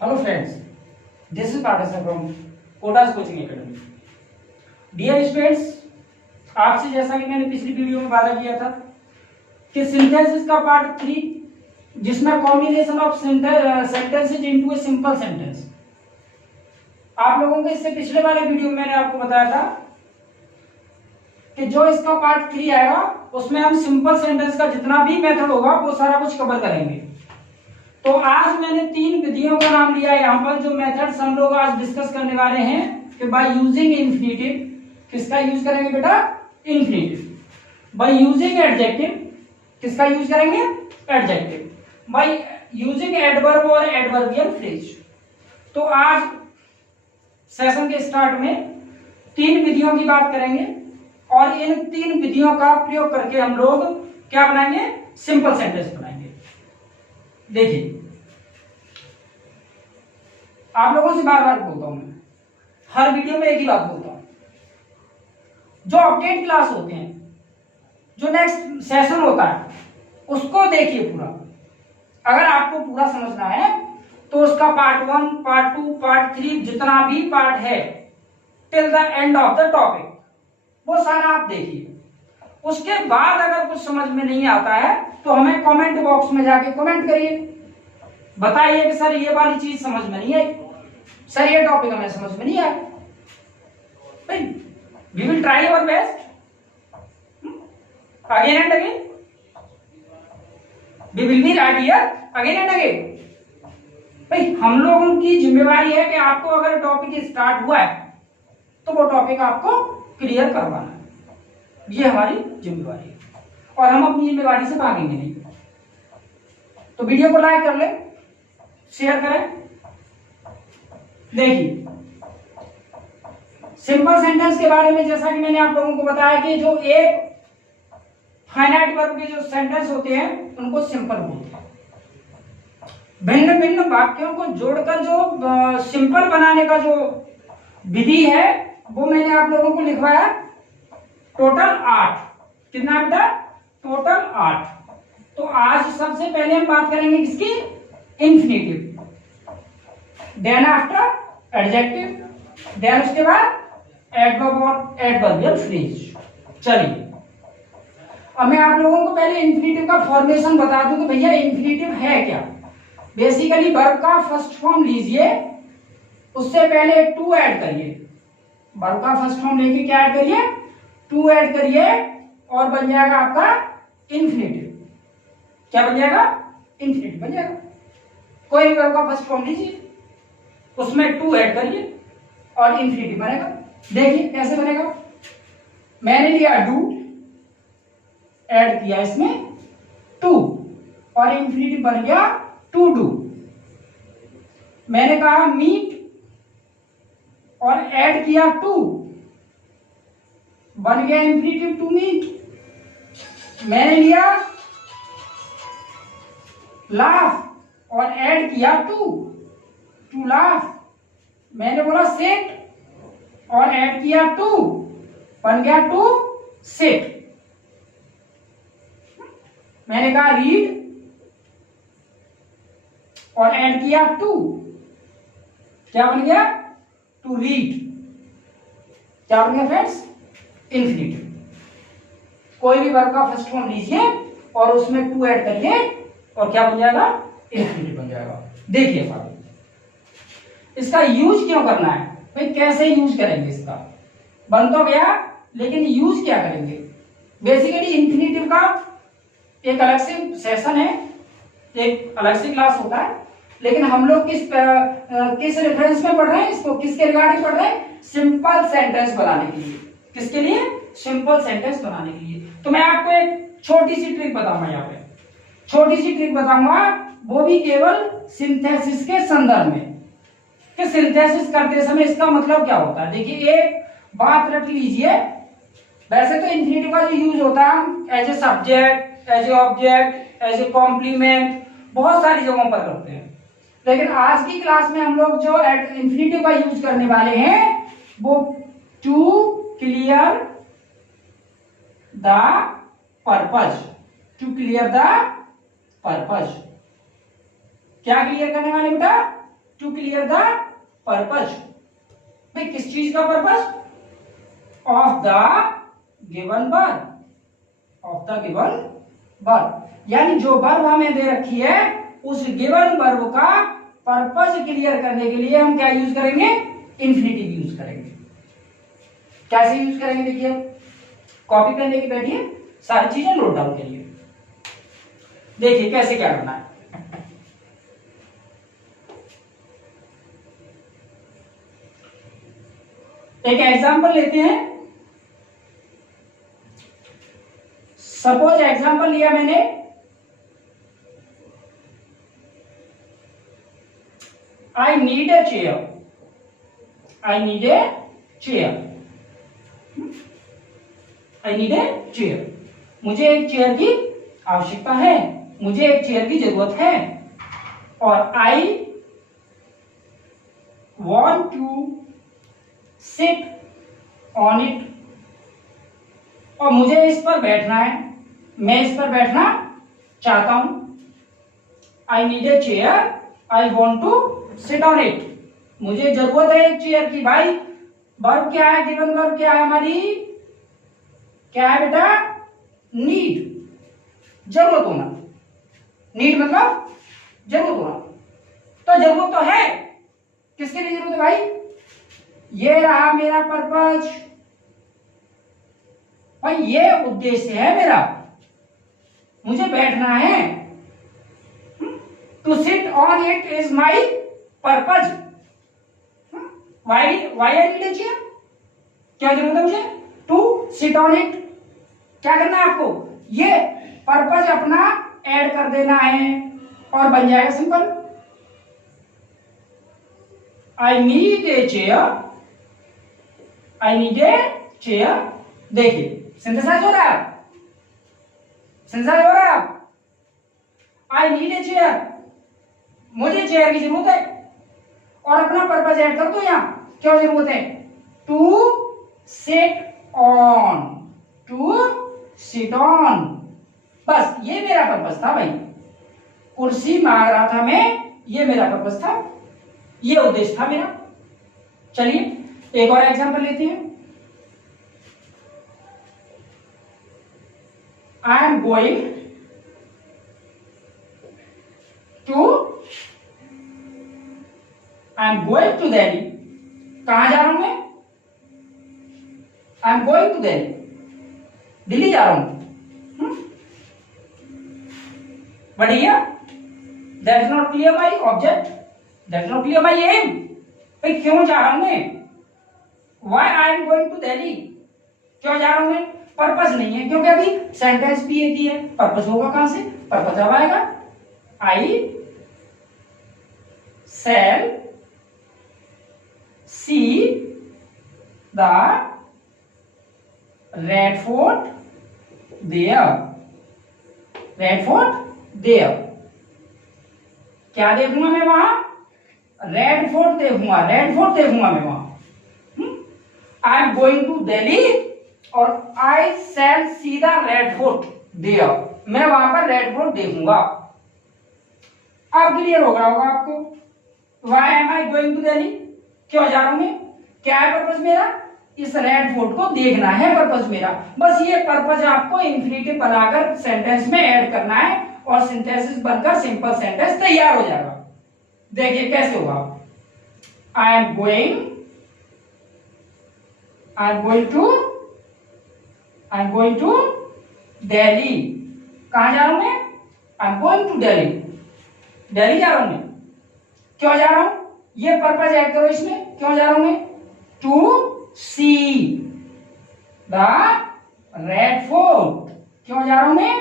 Hello friends, this is Partha from Kotas coaching academy. Dear students, आपसे जैसा कि मैंने पिछली वीडियो में वादा किया था कि सिंथेसिस का पार्ट 3 जिसमें combination of sentences into a simple sentence, आप लोगों को इससे पिछले वाले वीडियो में मैंने आपको बताया था कि जो इसका पार्ट 3 आएगा उसमें हम सिंपल सेंटेंस का जितना भी मेथड होगा वो सारा कुछ कवर करेंगे। तो आज मैंने 3 विधियों का नाम लिया है। यहाँ पर जो मेथड्स हम लोग आज डिस्कस करने वाले हैं कि बाय यूजिंग इंफिनिटिव, किसका यूज करेंगे बेटा? इंफिनिटिव। बाय यूजिंग एडजेक्टिव, किसका यूज करेंगे? एडजेक्टिव। बाय यूजिंग एडवर्ब और एडवर्बियल फ्रेज। तो आज सेशन के स्टार्ट में 3 विधियों की बात करेंगे और इन 3 विधियों का प्रयोग करके हम लोग क्या बनाएंगे? सिंपल सेंटेंस बनाएंगे। देखिए, आप लोगों से बार बार बोलता हूं, मैं हर वीडियो में एक ही बात बोलता हूं, जो अपडेट क्लास होते हैं, जो नेक्स्ट सेशन होता है, उसको देखिए पूरा। अगर आपको पूरा समझना है तो उसका पार्ट 1, पार्ट 2, पार्ट 3 जितना भी पार्ट है till the end of the topic वो सारा आप देखिए। उसके बाद अगर कुछ समझ में नहीं आता है तो हमें कमेंट बॉक्स में जाके कमेंट करिए, बताइए कि सर ये वाली चीज समझ में नहीं आई, सर ये टॉपिक हमें समझ में नहीं आया। We will try our best again and again, we will be right here again and again. भाई हम लोगों की जिम्मेवारी है कि आपको अगर टॉपिक स्टार्ट हुआ है तो वो टॉपिक आपको क्लियर करवाना है, ये हमारी जिम्मेवारी है और हम अपनी जिम्मेवारी से भागेंगे नहीं। तो वीडियो को लाइक कर ले, शेयर करें। देखिए, सिंपल सेंटेंस के बारे में जैसा कि मैंने आप लोगों को बताया कि जो एक फाइनाइट वर्ब के जो सेंटेंस होते हैं उनको सिंपल बोलते हैं। भिन्न भिन्न वाक्यों को जोड़कर जो सिंपल बनाने का जो विधि है वो मैंने आप लोगों को लिखवाया टोटल 8। कितना बेटा? टोटल 8। तो आज सबसे पहले हम बात करेंगे किसकी? Infinitive, then after adjective, then उसके बाद एडवर्ब और एडवर्बियल फ्रेज। चलिए, अब मैं आप लोगों को पहले इंफिनिटिव का फॉर्मेशन बता दूं कि भैया इंफिनिटिव है क्या। बेसिकली वर्ब का फर्स्ट फॉर्म लीजिए, उससे पहले टू ऐड करिए। वर्ब का फर्स्ट फॉर्म लेके क्या ऐड करिए? टू ऐड करिए और बन जाएगा आपका इंफिनिटिव। क्या बन जाएगा? इंफिनिटिव बन जाएगा। कोई भी वर्ब का फर्स्ट फॉर्म लीजिए, उसमें टू ऐड करिए और इंफिनिटिव बनेगा। देखिए कैसे बनेगा। मैंने लिया डू, ऐड किया इसमें टू और इंफिनिटिव बन गया टू डू। मैंने कहा मीट और ऐड किया टू, बन गया इंफिनिटिव टू मीट। मैंने लिया लाफ और ऐड किया टू लाफ। मैंने बोला सेट और ऐड किया टू, बन गया टू सेट। मैंने कहा रीड और ऐड किया टू, क्या बन गया? To read. क्या बन गया फ्रेंड्स? इंफिनिटिव। कोई भी वर्ब का फर्स्ट फॉर्म लीजिए और उसमें टू ऐड करिए और क्या बन जाएगा? इंफिनिटिव बन जाएगा। देखिए बात, इसका यूज क्यों करना है भाई? कैसे यूज करेंगे इसका? बन तो गया, लेकिन यूज क्या करेंगे? बेसिकली इंफिनिटिव का एक अलग से सेशन है, एक अलग से क्लास होता है, लेकिन हम लोग किस रेफरेंस में पढ़ रहे हैं इसको? किसके रिगार्डिंग पढ़ रहे हैं? सिंपल सेंटेंस बनाने के लिए। किसके लिए? सिंपल सेंटेंस बनाने के लिए। तो मैं आपको एक छोटी सी ट्रिक बताऊंगा, यहाँ पे छोटी सी ट्रिक बताऊंगा, वो भी केवल सिंथेसिस के संदर्भ में कि सिंथेसिस करते समय इसका मतलब क्या होता है। देखिए, एक बात रट लीजिए, वैसे तो इंफिनिटिव का जो यूज होता है as a subject, as a object, as a complement, बहुत सारी जगहों पर करते हैं, लेकिन आज की क्लास में हम लोग जो इंफिनिटिव का यूज करने वाले हैं वो to clear the purpose. To clear the purpose. क्या क्लियर करने वाले बेटा? To clear the purpose. भाई किस चीज का purpose? Of the given verb, of the given verb, यानी जो वर्ब हमें दे रखी है उस गिवन वर्ब का पर्पज क्लियर करने के लिए हम क्या यूज करेंगे? इंफिनिटिव यूज करेंगे। कैसे यूज करेंगे? देखिए, कॉपी पेन लेके बैठिए, सारी चीजें नोट डाउन करिए। देखिए कैसे क्या करना है। एक एग्जांपल लेते हैं। सपोज एग्जांपल लिया मैंने, आई need a chair, I need a chair, I need a chair, मुझे एक चेयर की आवश्यकता है, मुझे एक चेयर की जरूरत है, और I want to sit on it, और मुझे इस पर बैठना है, मैं इस पर बैठना चाहता हूं। I need a chair, I want to sit on it, मुझे जरूरत है एक चेयर की। भाई वर्ब क्या है? गिवन वर्ब क्या है हमारी? क्या है बेटा? नीड, जरूरत होना। नीड मतलब जरूरत होना। तो जरूरत तो है, किसके लिए जरूरत है भाई? ये रहा मेरा पर्पज, भाई ये उद्देश्य है मेरा, मुझे बैठना है। To sit on it is my purpose. Why I need a chair, क्या जरूरत है मुझे? To sit on it. क्या करना है आपको? ये पर्पज अपना ऐड कर देना है और बन जाएगा simple. I need a chair, I need a chair. देखिए सिंथेसाइज हो रहा है, सिंथेसाइज हो रहा है। आई नीड ए चेयर, मुझे चेयर की जरूरत है, और अपना पर्पज ऐड कर दो यहां। क्या जरूरत है? To sit on, to sit on. बस ये मेरा पर्पज था भाई, कुर्सी मांग रहा था मैं, ये मेरा पर्पज था, ये उद्देश्य था मेरा। चलिए एक और एग्जांपल लेते हैं। I am going to Delhi. कहां जा रहा हूं मैं? I am going to Delhi, Delhi जा रहा हूं। But here that is not clear my object, that is not clear my aim. भाई क्यों जा रहा हूं मैं? Why I am going to Delhi, क्यों जा रहा हूं मैं? पर्पस नहीं है, क्योंकि अभी सेंटेंस भी एक ही है। पर्पस होगा कहां से? पर्पस अब आएगा, I shall see the Red Fort there, Red Fort there. क्या देखूंगा मैं वहां? रेड फोर्ट देखूंगा, रेड फोर्ट देखूंगा मैं वहां। I am going to Delhi और I shall see the Red Fort there, मैं वहां पर रेड फोर्ट देखूंगा। अब क्लियर हो गया होगा आपको। Why am I going to Delhi, क्यों जा रहा हूं मैं? क्या है पर्पज मेरा? इस रेड फोर्ट को देखना है पर्पज मेरा। बस ये पर्पज आपको इंफिनिटिव बनाकर सेंटेंस में ऐड करना है और सिंथेसिस बनकर सिंपल सेंटेंस तैयार हो जाएगा। देखिए कैसे होगा। I am going to Delhi. कहां जा रहा हूं मैं? I am going to Delhi, Delhi जा रहा हूं मैं। क्यों जा रहा हूं? ये पर्पज ऐड करो इसमें। क्यों जा रहा हूं मैं? To see the Red Fort. क्यों जा रहा हूं मैं?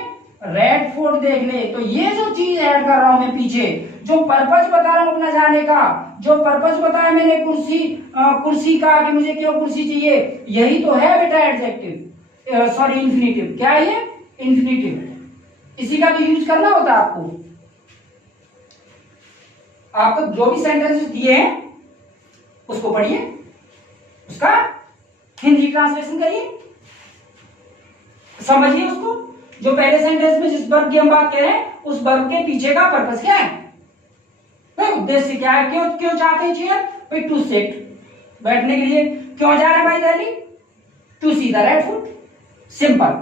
रेड फोर्ट देखने। तो ये जो चीज ऐड कर रहा हूं मैं पीछे, जो पर्पज बता रहा हूं अपना जाने का, जो पर्पज बताया मैंने कुर्सी का कि मुझे क्यों कुर्सी चाहिए, यही तो है बेटा एडजेक्टिव, सॉरी इंफिनिटिव। क्या है ये? इंफिनिटिव। इसी का तो यूज करना होता है आपको। आपको जो भी सेंटेंसेस दिए हैं उसको पढ़िए, उसका हिंदी ट्रांसलेशन करिए, समझिए उसको। जो पहले सेंटेंस में जिस वर्ब की हम बात कर रहे हैं उस वर्ब के पीछे का पर्पस क्या है, भाई उद्देश्य क्या है, क्यों क्यों चाहते हैं चेयर? भाई टू सिट, बैठने के लिए। क्यों जा रहे हैं भाई Delhi? To see the right food. Simple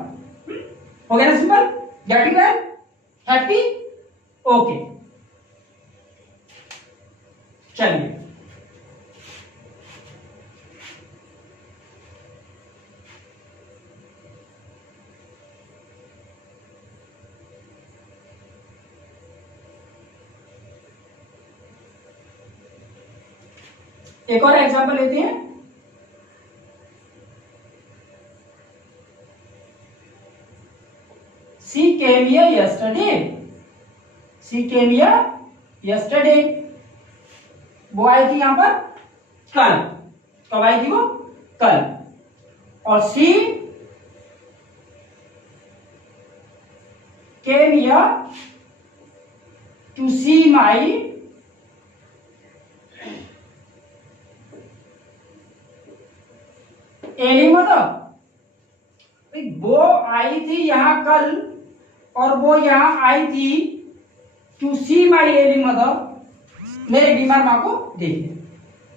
हो गया ना, simple. Getting well, happy, okay. चलिए एक और एग्जांपल लेते हैं। She came here yesterday. She came here yesterday. वो आई थी यहां पर कल। कब आई थी वो? कल। और she came here to see my एली मदर। वो आई थी यहां कल और वो यहां आई थी टू सी माई एली मदर, मेरे बीमार मां को देखने।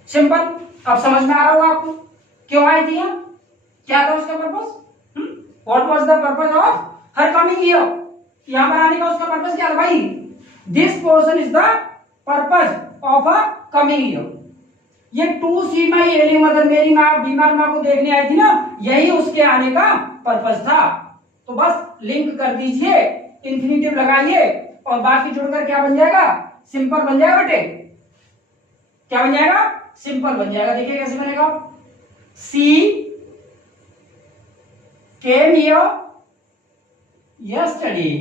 सिंपल। अब समझ में आ रहा होगा आपको क्यों आई थी यहां, क्या था उसका purpose? What was the purpose of her coming here? यहां पर आने का उसका पर्पस क्या था भाई? This portion is the purpose of a coming here. ये टू सी माई एली मदर, मेरी माँ बीमार माँ को देखने आई थी ना, यही उसके आने का पर्पस था। तो बस लिंक कर दीजिए, इंफिनिटिव लगाइए और बाकी जुड़कर क्या बन जाएगा? सिंपल बन जाएगा बेटे। क्या बन जाएगा? सिंपल बन जाएगा। देखिए कैसे बनेगा। सी came here yesterday.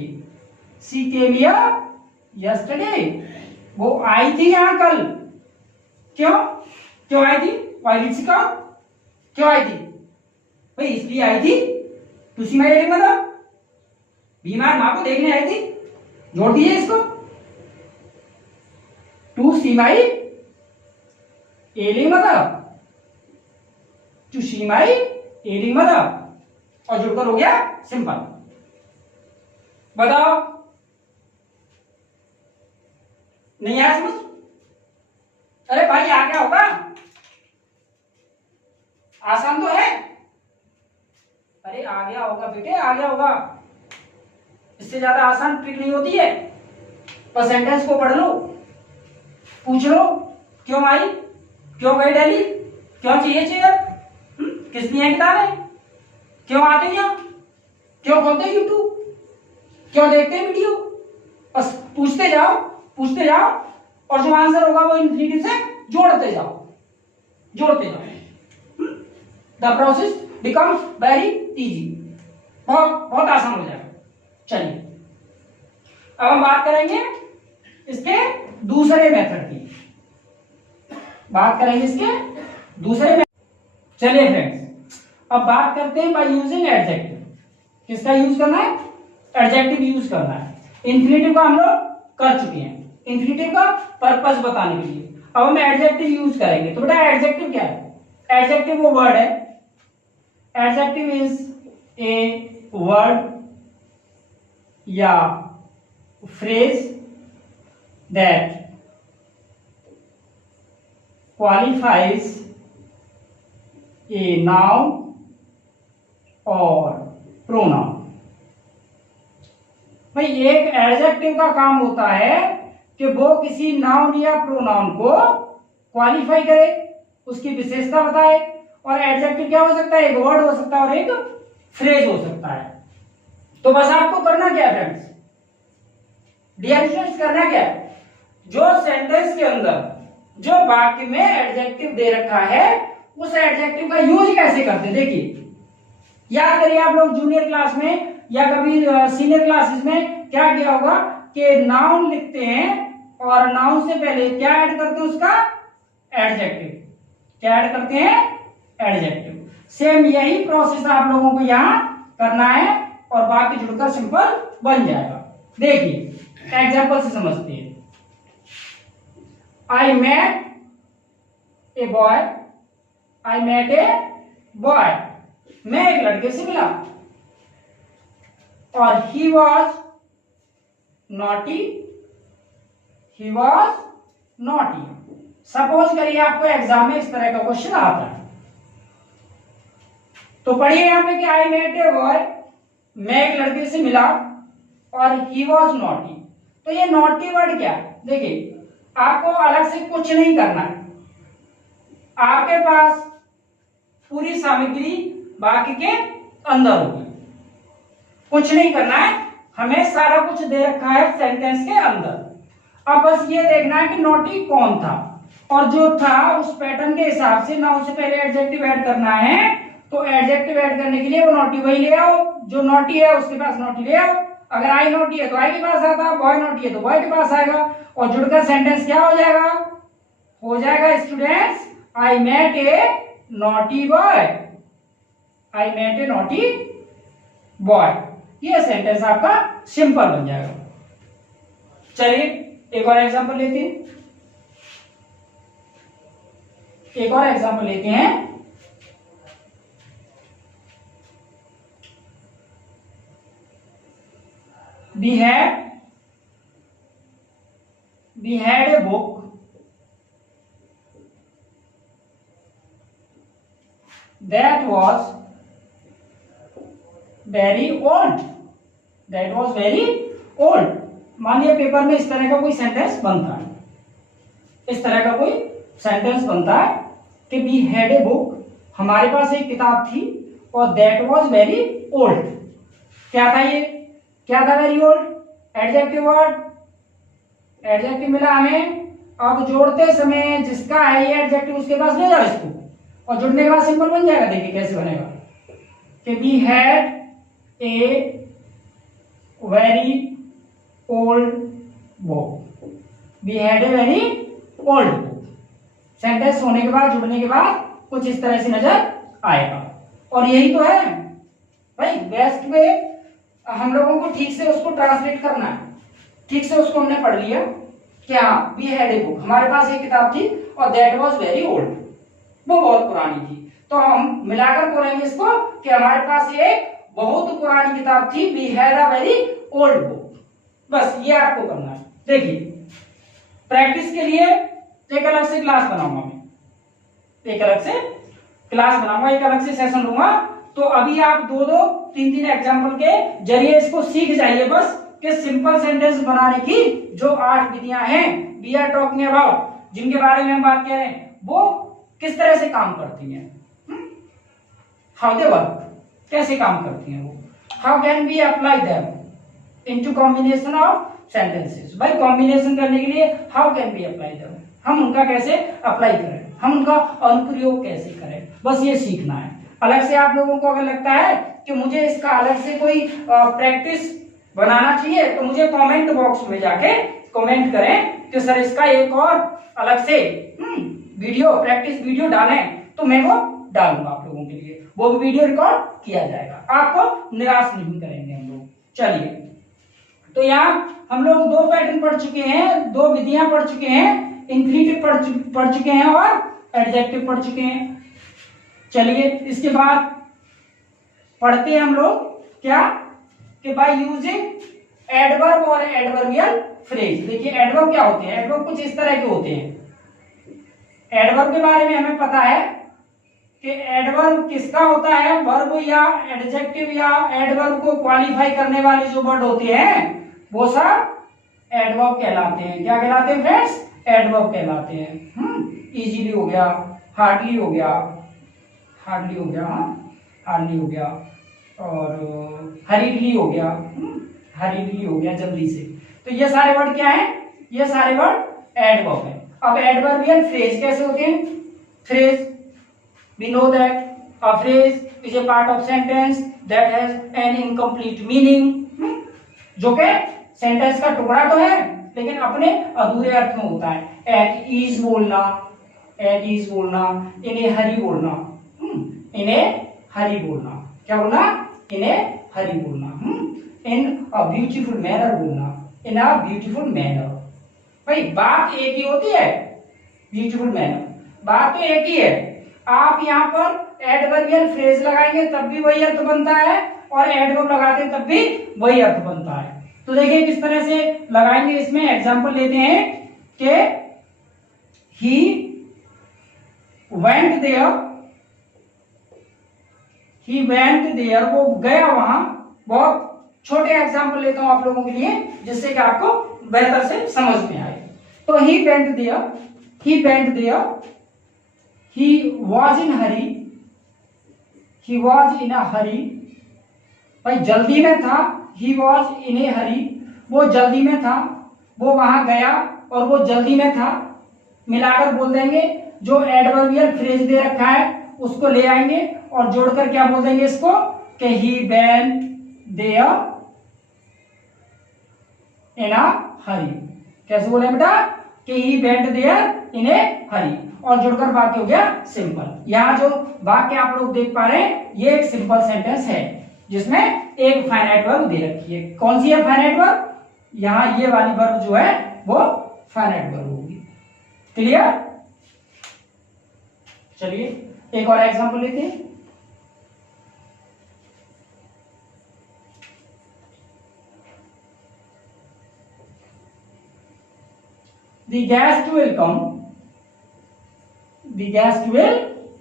C came here yesterday. वो आई थी यहां कल। क्यों क्यों आई थी? Why did she come? क्यों आई थी भाई? इसलिए आई थी टू सी माई एली मदर, बीमार मां को देखने आई थी। जोड़ दीजिए इसको, टू सी माई एली मदर, टू सी माई एली मदर, और जुड़कर हो गया सिंपल। बताओ, नहीं आया समझ? अरे भाई आ गया होगा, आसान तो है। अरे आ गया होगा बेटे, आ गया होगा। इससे ज्यादा आसान ट्रिक नहीं होती है। बस सेंटेंस को पढ़ लो, पूछ लो क्यों आई, क्यों गई दिल्ली, क्यों चाहिए चेयर, किस लिए किताबें, क्यों आते हैं यहाँ, क्यों खोलते हैं यूट्यूब, क्यों देखते हैं वीडियो। बस पूछते जाओ, पूछते जाओ, और जो आंसर होगा वो इन्फिनिटिव से जोड़ते जाओ, जोड़ते जाओ। The process becomes very easy. बहुत बहुत आसान हो जाएगा। चलिए अब हम बात करेंगे इसके दूसरे मेथड की। बात करेंगे इसके दूसरे मेथड। चलिए फ्रेंड्स, अब बात करते हैं बाय यूजिंग एडजेक्टिव। किसका यूज करना है? एडजेक्टिव यूज करना है। इन्फिनिटिव का हम लोग कर चुके हैं, इन्फिनिटिव का पर्पस बताने के लिए। अब हम एडजेक्टिव यूज करेंगे। तो बेटा एडजेक्टिव क्या है? एडजेक्टिव वो वर्ड है, एडजेक्टिव इज ए वर्ड या phrase that qualifies a noun और प्रोनाउन। भाई एक एडजेक्टिव का काम होता है कि वो किसी नाउन या प्रोनाउन को क्वालिफाई करे, उसकी विशेषता बताए। और एडजेक्टिव क्या हो सकता है? एक वर्ड हो सकता है और एक फ्रेज हो सकता है। तो बस आपको करना क्या है फ्रेंड्स, डियर स्टूडेंट्स, करना क्या है? जो सेंटेंस के अंदर जो वाक्य में एडजेक्टिव दे रखा है, उस एडजेक्टिव का यूज कैसे करते, देखिए। याद करिए आप लोग जूनियर क्लास में या कभी सीनियर क्लासेस में क्या किया होगा कि नाउन लिखते हैं और नाउन से पहले क्या ऐड करते हैं? उसका एडजेक्टिव। क्या ऐड करते हैं? एडजेक्टिव। सेम यही प्रोसेस आप लोगों को यहां करना है और बाकी जुड़कर सिंपल बन जाएगा। देखिए एग्जांपल से समझते हैं। I met a boy, I met a boy, मैं एक लड़के से मिला और he was naughty, he was naughty. Suppose करिए आपको एग्जाम में इस तरह का क्वेश्चन आता है, तो पढ़िए यहाँ पे कि आई मेट ए बॉय, मैं एक लड़के से मिला और ही वॉज नॉटी। तो ये नॉटी वर्ड क्या है? देखिए आपको अलग से कुछ नहीं करना है, आपके पास पूरी सामग्री बाकी के अंदर होगी, कुछ नहीं करना है, हमें सारा कुछ दे रखा है सेंटेंस के अंदर। अब बस ये देखना है कि नॉटी कौन था, और जो था उस पैटर्न के हिसाब से नाउन से पहले एडजेक्टिव ऐड करना है, तो एडजेक्टिव ऐड करने के लिए वो नॉटी वही ले आओ, जो नॉटी है उसके पास नॉटी ले आओ। अगर आई नॉटी है तो आई के पास आता, बॉय नॉटी है तो बॉय के पास आएगा, और जुड़कर सेंटेंस क्या हो जाएगा? हो जाएगा students, I met a naughty boy, I met a naughty boy. ये सेंटेंस आपका सिंपल बन जाएगा। चलिए एक और एग्जांपल लेते हैं, एक और एग्जांपल लेते हैं। We had a book that was very old, that was very old। मानिए पेपर में इस तरह का कोई सेंटेंस बनता है, इस तरह का कोई सेंटेंस बनता है कि वी हैड ए बुक, हमारे पास एक किताब थी, और दैट वाज वेरी ओल्ड। क्या था ये? क्या था very old? Adjective word, adjective मिला हमें। अब जोड़ते समय जिसका है ये एडजेक्टिव उसके पास ले जाओ इसको, और जुड़ने के बाद सिंपल बन जाएगा। देखिए कैसे बनेगा कि we had a very old book, we had a very old book. Sentence होने के बाद जुड़ने के बाद कुछ इस तरह से नजर आएगा, और यही तो है भाई बेस्ट वे हम लोगों को ठीक से उसको ट्रांसलेट करना है। ठीक से उसको हमने पढ़ लिया क्या, वी हैड ए बुक, हमारे पास एक किताब थी, और दैट वाज वेरी ओल्ड, वो बहुत पुरानी थी। तो हम मिलाकर बोलेंगे इसको कि हमारे पास एक बहुत पुरानी किताब थी, we had a very old book. बस ये आपको करना है। देखिए प्रैक्टिस के लिए एक अलग से क्लास बनाऊंगा मैं, एक अलग से क्लास बनाऊंगा, एक अलग से सेशन लूंगा। तो अभी आप दो दो तीन तीन एग्जाम्पल के जरिए इसको सीख जाइए बस कि सिंपल सेंटेंस बनाने की जो 8 विधियां हैं वी आर टॉकिंग अबाउट, जिनके बारे में हम बात कह रहे हैं, वो किस तरह से काम करती हैं, हाउ दे वर्क, कैसे काम करती हैं वो, how can we apply them into combination of sentences. भाई कॉम्बिनेशन करने के लिए how can we apply them, हम उनका कैसे अप्लाई करें, हम उनका अनुप्रयोग कैसे करें, बस ये सीखना है। अलग से आप लोगों को अगर लगता है कि मुझे इसका अलग से कोई प्रैक्टिस बनाना चाहिए, तो मुझे कमेंट बॉक्स में जाके कमेंट करें कि सर इसका एक और अलग से वीडियो, प्रैक्टिस वीडियो डालें, तो मैं वो डालूंगा आप लोगों के लिए, वो भी वीडियो रिकॉर्ड किया जाएगा, आपको निराश नहीं करेंगे हम लोग। चलिए तो यहाँ हम लोग 2 पैटर्न पढ़ चुके हैं, 2 विधियां पढ़ चुके हैं, इंफिनिटिव पढ़ चुके हैं और एडजेक्टिव पढ़ चुके हैं। चलिए इसके बाद पढ़ते हैं हम लोग क्या कि बाय यूजिंग एडवर्ब और एडवर्बियल फ्रेज। देखिए एडवर्ब क्या होते हैं, एडवर्ब कुछ इस तरह के होते हैं। एडवर्ब के बारे में हमें पता है कि एडवर्ब किसका होता है, वर्ब या एडजेक्टिव या एडवर्ब को क्वालिफाई करने वाले जो वर्ड होते हैं वो सब एडवर्ब कहलाते हैं। क्या कहलाते हैं फ्रेंड्स? एडवर्ब कहलाते हैं। इजीली हो गया, हार्डली हो गया, हार्डली हो गया, हार्डली हो गया, और हरीडली हो गया, हरीडली हो गया जल्दी से। तो ये सारे वर्ड क्या है? ये सारे वर्ड एडवर्ब है। अब एडवर्बियल फ्रेज कैसे होते हैं? Phrase we know that a phrase is a part of sentence that has an incomplete meaning, जो के सेंटेंस का टुकड़ा तो है लेकिन अपने अधूरे अर्थ में होता है। एट ईज बोलना, एट ईज बोलना, इन ए हरी बोलना, इन ए हरी बोलना, क्या बोलना? इन ए हरी बोलना, इन अ ब्यूटीफुल मैनर बोलना, इन अ ब्यूटीफुल मैनर। भाई बात एक ही होती है, ब्यूटीफुल मैनर, बात तो एक ही है। आप यहाँ पर एडवर्बियल फ्रेज लगाएंगे तब भी वही अर्थ बनता है, और एडवर्ब लगाते हैं तब भी वही अर्थ बनता है। तो देखिए किस तरह से लगाएंगे, इसमें एग्जांपल लेते हैं कि he went there, he went there, वो गया वहां। बहुत छोटे एग्जाम्पल लेता हूं आप लोगों के लिए जिससे कि आपको बेहतर से समझ में आए। तो he went there, he went there, he was in hurry, he was in a hurry, भाई जल्दी में था। ही वॉज इन ए हरी, वो जल्दी में था, वो वहां गया और वो जल्दी में था। मिलाकर बोल देंगे, जो एडवर्बियल फ्रेज दे रखा है उसको ले आएंगे और जोड़कर क्या बोल देंगे इसको कि he went there in a हरी। कैसे बोले बेटा कि ही वेंट देयर इन ए हरी, और जुड़कर वाक्य हो गया सिंपल। यहां जो वाक्य आप लोग देख पा रहे हैं ये एक सिंपल सेंटेंस है जिसमें एक फाइनाइट वर्ब दे रखी है। कौन सी है फाइनाइट वर्ब? यहां ये वाली वर्ब जो है वो फाइनाइट वर्ब होगी। क्लियर? चलिए एक और एग्जांपल लेते हैं। The guest will come, the guest will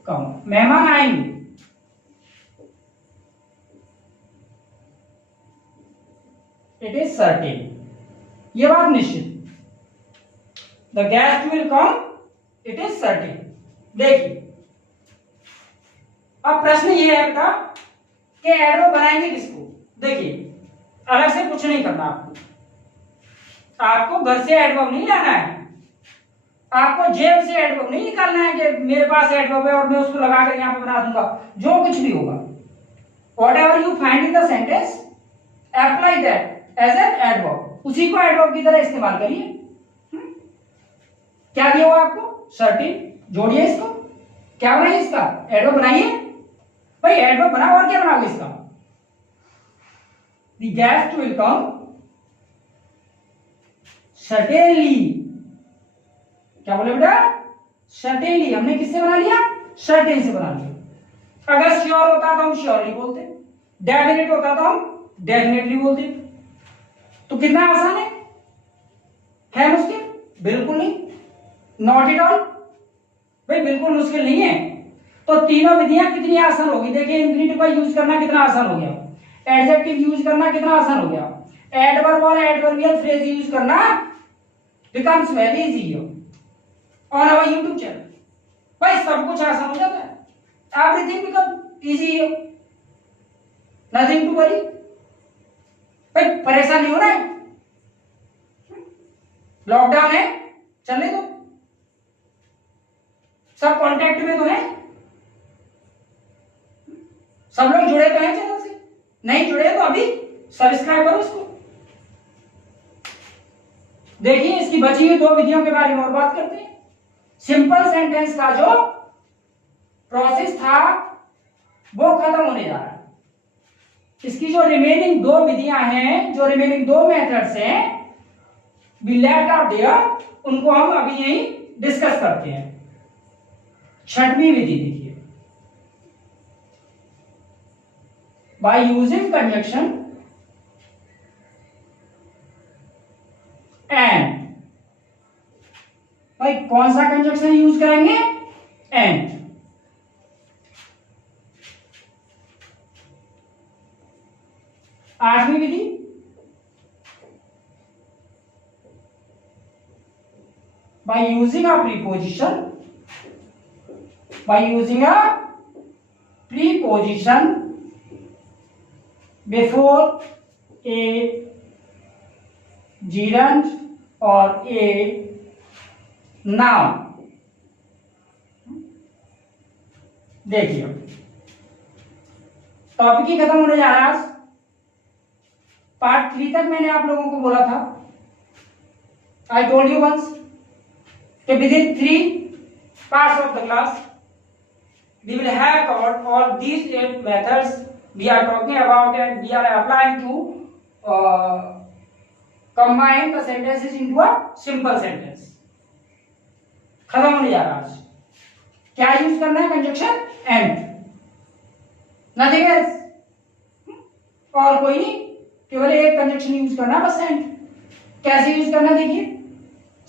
come, मेहमान आएंगे। It is certain, ये बात निश्चित। The guest will come, it is certain। देखिए अब प्रश्न ये है बेटा कि एडवर्ब बनाएंगे किसको? देखिए अलग से कुछ नहीं करना आपको घर से एडवर्ब नहीं लाना है, आपको जेब से एडवर्ब नहीं निकालना है कि मेरे पास एडवर्ब है और मैं उसको लगाकर यहां पे बना दूंगा। जो कुछ भी होगा, whatever you find in the sentence, apply that as an adverb, उसी को एडवर्ब की तरह इस्तेमाल करिए। क्या दिया हुआ आपको? सर्टेन, जोड़िए इसको। क्या बनाइए इसका? एडवर्ब बनाइए। भाई एडवर्ब बनाओ और क्या बनाओगे इसका? The guest will come certainly, क्या बोले बेटा? सर्टेनली। हमने किससे बना लिया? सर्टेन से बना लिया। अगर श्योर होता तो हम श्योरली बोलते, डेफिनेट होता तो हम डेफिनेटली बोलते। तो कितना आसान है मुश्किल? बिल्कुल नहीं, नॉट एट ऑल। भाई बिल्कुल मुश्किल नहीं है। तो तीनों विधियां कितनी आसान होगी? देखिए इंफिनिटिव का यूज करना कितना आसान हो गया, एडजेक्टिव यूज करना कितना आसान हो गया, एडवर्ब और एडवर्बियल फ्रेज यूज करना becomes very easy on our YouTube channel। भाई सब कुछ आसान हो जाता है, everything become easy, nothing to worry। भाई परेशान नहीं होना है, लॉकडाउन है चलने दो, सब कांटेक्ट में तो है, सब लोग जुड़े तो हैं चैनल से, नहीं जुड़े तो अभी सब्सक्राइब करो उसको। देखिए इसकी बची हुई दो विधियों के बारे में और बात करते हैं। सिंपल सेंटेंस का जो प्रोसेस था वो खत्म होने जा रहा है। इसकी जो रिमेनिंग दो विधियां हैं, जो रिमेनिंग दो मेथड्स हैं, वी लेफ्ट आउट देयर, उनको हम अभी यही डिस्कस करते हैं। छठवीं विधि देखिए, बाय यूजिंग कंजक्शन एंड। भाई कौन सा कंजक्शन यूज करेंगे? एंड। आठवीं विधि, by using a preposition, by using a preposition before a gerund और a noun। देखिए टॉपिक ही खत्म होने जा रहा है आज। पार्ट 3 तक मैंने आप लोगों को बोला था, आई टोल्ड यू वंस कि within 3 parts of the class we will have covered all these 8 methods we are talking about, and we are applying to combine the sentences into a simple sentence। खत्म होने जा रहा आज। क्या use करना है? Conjunction and, nothing else. और कोई नहीं, केवल एक कंजक्शन यूज करना बस, एंड। कैसे यूज करना देखिए,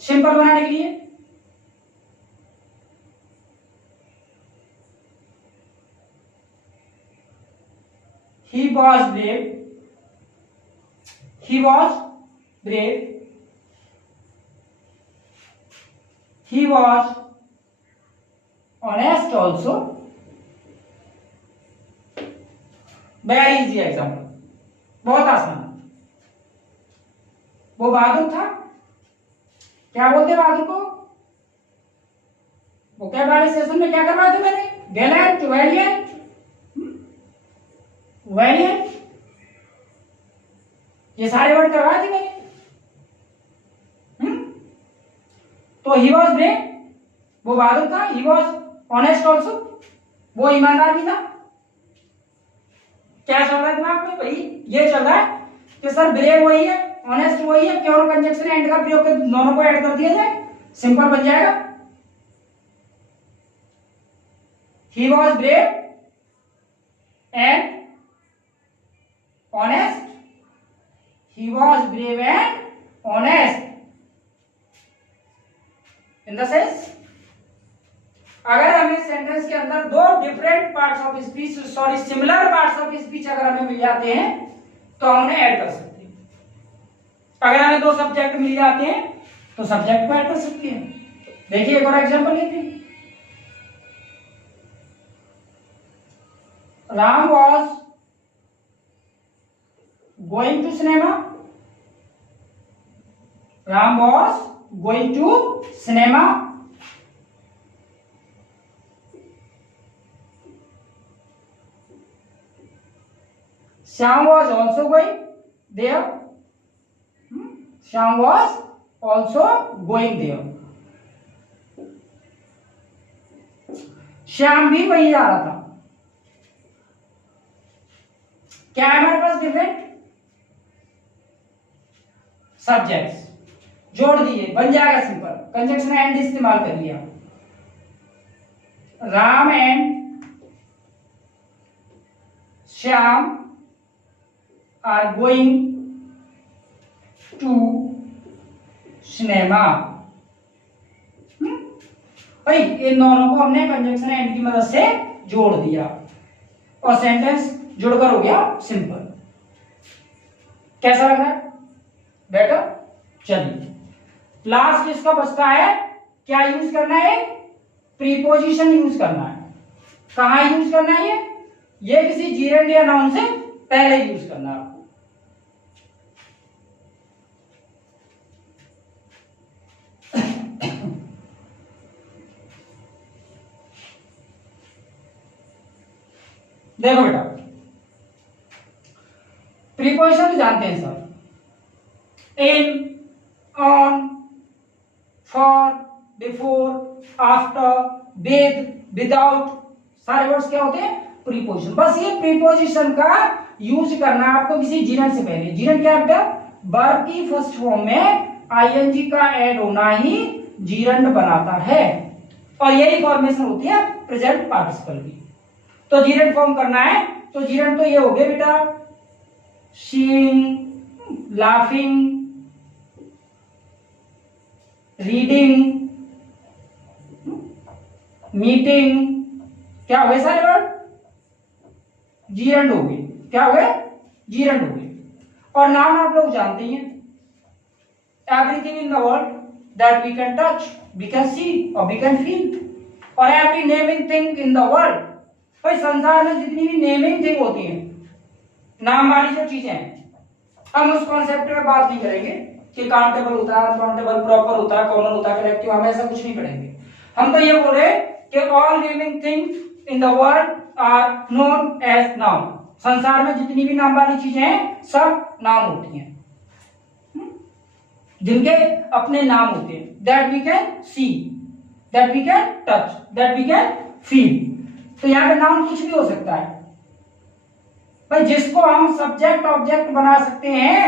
सिंपल बनाने के लिए he was brave, he was brave, he was honest also. Very easy example, बहुत आसान। वो बहादुर था, क्या बोलते बहादुर को? वो क्या वाले सेशन में क्या करवाए थे मैंने? गैलेंट, वैलिएंट, वैलिएंट, ये सारे वर्ड करवाए थे मैंने। तो ही वॉज ब्रेव, वो बहादुर था। ही वॉज ऑनेस्ट ऑल्सो, वो ईमानदार भी था। क्या चल रहा है दिमाग में भाई? ये चल रहा है कि सर ब्रेव वही है, ऑनेस्ट वही है, केवल कंजक्शन एंड का प्रयोग कर दोनों को ऐड कर दिया जाए, सिंपल बन जाएगा। He was brave and honest, he was brave and honest in the sense, अगर हमें सेंटेंस के अंदर दो different parts of speech, sorry similar parts of speech अगर हमें मिल जाते हैं तो हम उन्हें ऐड कर सकते हैं। अगर हमें दो सब्जेक्ट मिल जाते हैं तो सब्जेक्ट को ऐड कर सकते हैं। देखिए एक और एग्जांपल लेते हैं। Ram was going to cinema, Ram was going to cinema, Shyam was also going there. Shyam was also going there. Shyam भी वही जा रहा था। क्या है हमारे पास डिफरेंट सब्जेक्ट्स, जोड़ दिए, बन जाएगा सिंपल। कंजक्शन एंड इस्तेमाल कर लिया। Ram and Shyam are going to cinema। भाई इन दोनों को हमने कंजक्शन एंड की मदद से जोड़ दिया और सेंटेंस जुड़कर हो गया सिंपल। कैसा लग रहा है? बेटर। चलिए लास्ट इसका बचता है, क्या यूज करना है? प्रीपोजिशन यूज करना है। कहां यूज करना है? ये किसी जीरेंड या नाउन से पहले यूज करना है। देखो बेटा, प्रीपोजिशन तो जानते हैं सब, in, on, for, before, after, with, without, सारे वर्ड्स क्या होते हैं? प्रीपोजिशन। बस ये प्रीपोजिशन का यूज करना है आपको किसी जीरन से पहले। जीरन क्या बेटा? वर्ब की फर्स्ट फॉर्म में आईएनजी का ऐड होना ही जीरंड बनाता है और यही फॉर्मेशन होती है प्रेजेंट पार्टिसिपल की। तो जीरंड फॉर्म करना है तो जीरंड तो ये हो गए बेटा, सीइंग, लाफिंग, रीडिंग, मीटिंग, क्या हो गए सारे वर्ड? जीरंड हो गए। क्या हो गए? जीरंड हो गए। और नाम आप लोग जानते हैं, everything in the world that we can touch, we can see और वी कैन फील, और every naming thing in the world. भाई संसार में जितनी भी नेमिंग थिंग होती है, नाम वाली जो चीजें हैं, हम उस कॉन्सेप्ट में बात नहीं करेंगे कि काउंटेबल होता है, अनकाउंटेबल, प्रॉपर होता है, कॉमन होता है, कलेक्टिव, हम ऐसा कुछ नहीं पढ़ेंगे। हम तो ये बोल रहे कि all naming thing in the world are known as noun. संसार में जितनी भी नाम वाली चीजें हैं सब नाउन होती हैं, जिनके अपने नाम होते हैं। That we can see, that we can touch, that we can feel. तो यहाँ पे नाउन कुछ भी हो सकता है भाई, जिसको हम सब्जेक्ट ऑब्जेक्ट बना सकते हैं,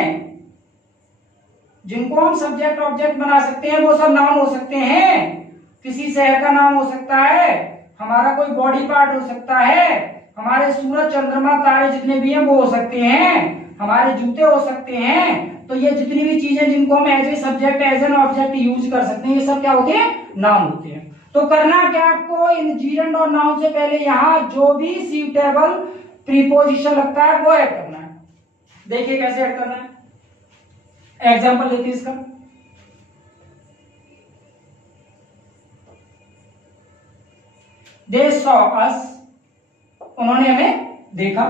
जिनको हम सब्जेक्ट ऑब्जेक्ट बना सकते हैं वो सब नाउन हो सकते हैं। किसी शहर का नाम हो सकता है, हमारा कोई बॉडी पार्ट हो सकता है, हमारे सूरज, चंद्रमा, तारे जितने भी हैं वो हो सकते हैं, हमारे जूते हो सकते हैं। तो ये जितनी भी चीजें जिनको हम as a subject, as an object use कर सकते हैं, ये सब क्या होते हैं? नाउन होते हैं। तो करना क्या आपको? इन जीरंड और नाउन से पहले यहाँ जो भी सूटेबल प्रीपोजिशन लगता है वो ऐड करना है। देखिए कैसे ऐड करना है, एग्जांपल लेते हैं इसका। दे सॉ अस, उन्होंने हमें देखा।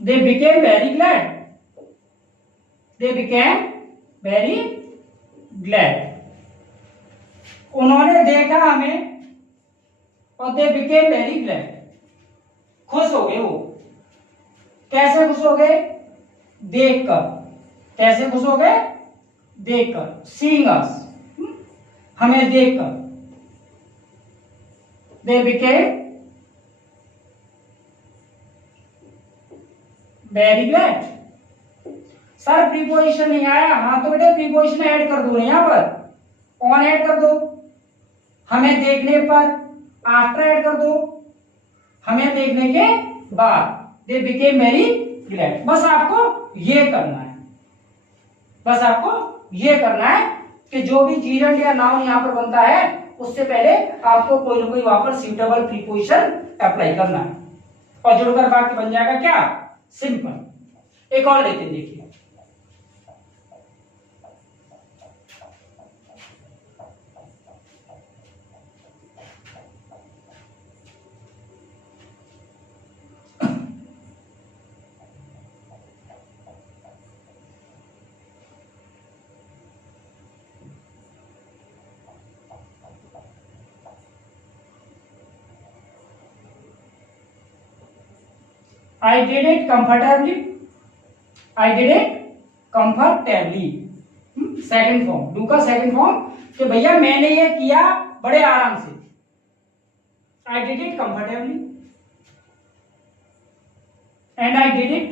They became very glad, they became very glad, उन्होंने देखा हमें और दे बिकेम वेरी ग्लैड, खुश हो गए वो। कैसे खुश हो गए? देखकर। कैसे खुश हो गए? देखकर, सीइंग अस, हमें देखकर। They became very glad. Sir preposition नहीं आया, हाँ तो बेटे प्रीपोजिशन ऐड कर दो यहां पर, ऑन ऐड कर दो, हमें देखने पर, आफ्टर ऐड कर दो, हमें देखने के बाद, दे बिकेम वेरी ग्लैड। बस आपको ये करना है, बस आपको ये करना है कि जो भी जीरंड या नाउन यहां पर बनता है उससे पहले आपको कोई ना कोई वहां पर सूटेबल प्रीपोजिशन अप्लाई करना है और जुड़कर वाक्य बन जाएगा क्या? सिंपल। एक और लेते हैं, देखिए I did it comfortably, I did it comfortably। Second form, do का सेकंड फॉर्म कि भैया मैंने ये किया बड़े आराम से। I did it comfortably and I did it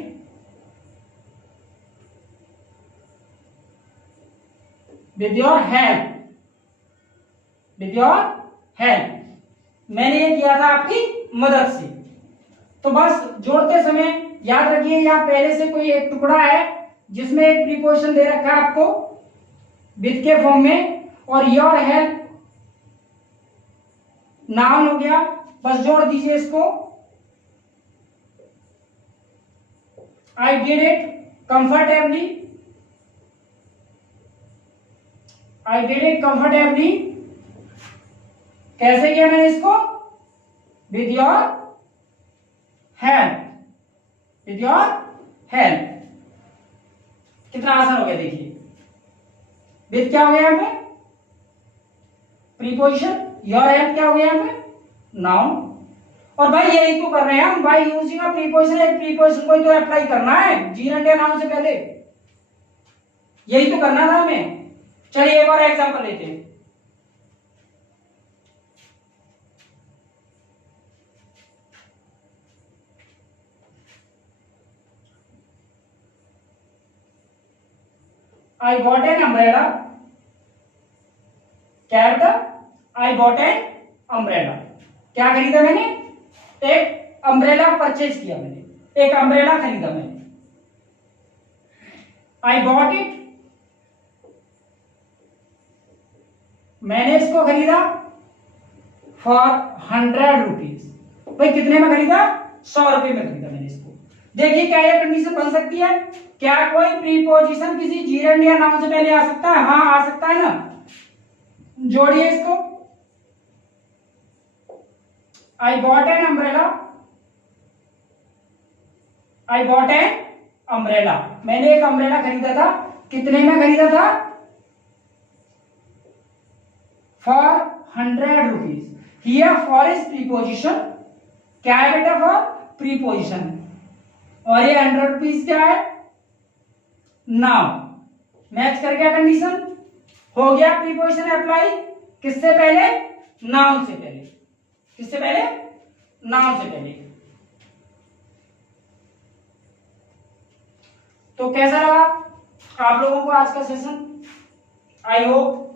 with your help, with your help, मैंने ये किया था आपकी मदद से। तो बस जोड़ते समय याद रखिए यहाँ पहले से कोई एक टुकड़ा है जिसमें एक प्रीपोजिशन दे रखा है आपको विद के फॉर्म में, और योर हेल्प नाउन हो गया, बस जोड़ दीजिए इसको। I did it comfortably, I did it comfortably, कैसे किया मैंने इसको? With your help, with your help. कितना आसान हो गया देखिए। विद क्या हो गया यहां पे? प्रीपोजिशन। योर हेल्प क्या हो गया यहां पे? नाउन। और भाई यही तो कर रहे हैं हम भाई, यूजिंग अ प्रीपोजिशन, एक प्रीपोजिशन को ही तो अप्लाई करना है जीरंड या नाउन से पहले, यही तो करना था हमें। चलिए एक और एग्जांपल लेते हैं। I bought an umbrella, क्या है बेटा? I bought an umbrella, क्या खरीदा मैंने? एक अम्ब्रेला परचेज किया मैंने, एक अम्ब्रेला खरीदा मैंने। I bought it, मैंने इसको खरीदा for 100 रुपीज। भाई कितने में खरीदा? 100 रुपए में खरीदा मैंने इसको। देखिए क्या यह कंडीशन बन सकती है? क्या कोई प्रीपोजिशन किसी जीरंड या नाउन से पहले आ सकता है? हाँ आ सकता है ना। जोड़िए इसको। I bought an umbrella, I bought an umbrella, मैंने एक अम्ब्रेला खरीदा था। कितने में खरीदा था? For 100 rupees. Here for is preposition, क्या है बेटा? For preposition. और ये 100 रुपीज क्या है? नाउन। मैच कर गया कंडीशन, हो गया प्रीपोजिशन अप्लाई। किससे पहले? नाउन से पहले। किससे पहले? नाउन से पहले। तो कैसा लगा आप लोगों को आज का session? I hope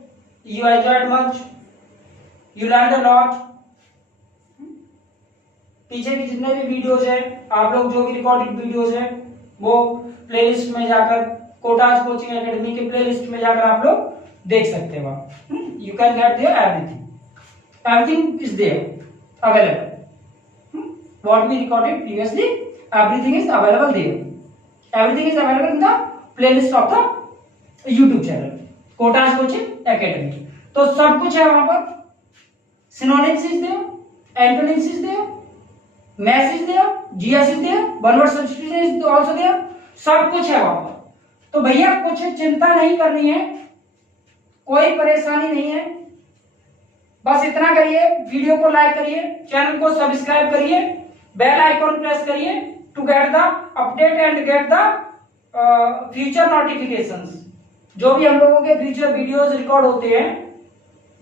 you enjoyed much, you learn a lot. पीछे की जितने भी वीडियोस है, आप लोग जो भी रिकॉर्डेड वीडियोस है वो प्लेलिस्ट में जाकर, कोटाज कोचिंग एकेडमी के प्लेलिस्ट में जाकर आप लोग देख सकते हो। You can get there everything. everything is there available. What we recorded previously, everything is available there. Everything is available in the playlist of the YouTube channel Kota's coaching academy. तो सब कुछ है वहां पर. Synonyms is there, antonyms is there, mass is there, GS is there, one word substitution is also there. सब कुछ है वहां पर. तो भैया कुछ चिंता नहीं करनी है, कोई परेशानी नहीं है. बस इतना करिए, वीडियो को लाइक करिए, चैनल को सब्सक्राइब करिए, बेल आइकॉन प्रेस करिए to get the update and get the future notifications. जो भी हम लोगों के फ्यूचर वीडियोस रिकॉर्ड होते हैं,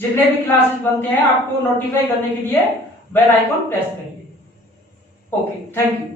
जितने भी क्लासेस बनते हैं, आपको नोटिफाई करने के लिए बेल आइकॉन प्रेस करिए. Okay, thank you.